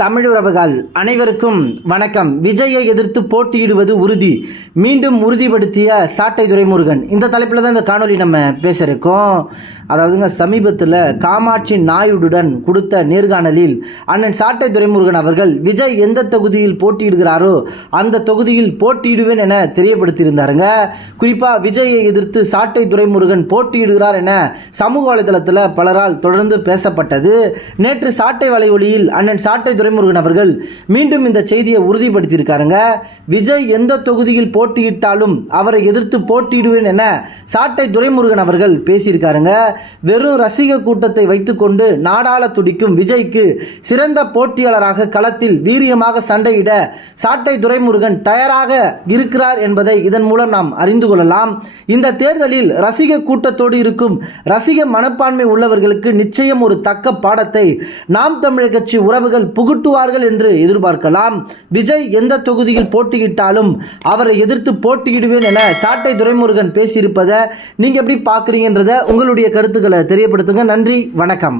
தமிழ் உறவுகள் அனைவருக்கும் வணக்கம். விஜயை எதிர்த்து போட்டியிடுவது உறுதி, மீண்டும் உறுதிப்படுத்திய சாட்டை துரைமுருகன். இந்த தலைப்பில் தான் இந்த காணொலி நம்ம பேசியிருக்கோம். அதாவதுங்க, சமீபத்தில் காமாட்சி நாயுடுடன் கொடுத்த நேர்காணலில் அண்ணன் சாட்டை துரைமுருகன் அவர்கள் விஜய் எந்த தொகுதியில் போட்டியிடுகிறாரோ அந்த தொகுதியில் போட்டியிடுவேன் என தெரியப்படுத்தியிருந்தாருங்க. குறிப்பாக விஜயை எதிர்த்து சாட்டை துரைமுருகன் போட்டியிடுகிறார் என சமூக வலைதளத்தில் பலரால் தொடர்ந்து பேசப்பட்டது. நேற்று சாட்டை வலையொலியில் அண்ணன் சாட்டை துரைமுருகன் அவர்கள் மீண்டும் இந்த செய்தியை உறுதிப்படுத்தியிருக்காருங்க. விஜய் எந்த தொகுதியில் போட்டியிட்டாலும் அவரை எதிர்த்து போட்டியிடுவேன் என சாட்டை துரைமுருகன் அவர்கள் பேசியிருக்காருங்க. வெறும் ரசிக கூட்டத்தை வைத்துக்கொண்டு நாடாள துடிக்கும் விஜய்க்கு சிறந்த போட்டியாளராக களத்தில் வீரியமாக சண்டையிட சாட்டை துரைமுருகன் தயாராக இருக்கிறார் என்பதை இதன் மூலம் நாம் அறிந்து கொள்ளலாம். இந்த தேர்தலில் ரசிக கூட்டத்தோடு இருக்கும் ரசிக மனப்பான்மை உள்ளவர்களுக்கு நிச்சயம் ஒரு தக்க பாடத்தை நாம் தமிழர் கட்சி உறவுகள் புகுட்டுவார்கள் என்று எதிர்பார்க்கலாம். விஜய் எந்த தொகுதியில் போட்டியிட்டாலும் அவரை எதிர்த்து போட்டியிடுவேன் என சாட்டை துரைமுருகன் பேசியிருப்பதை நீங்க எப்படி பார்க்குறீங்கன்றத உங்களுடைய கருத்துக்களை தெரியப்படுத்துங்க. நன்றி, வணக்கம்.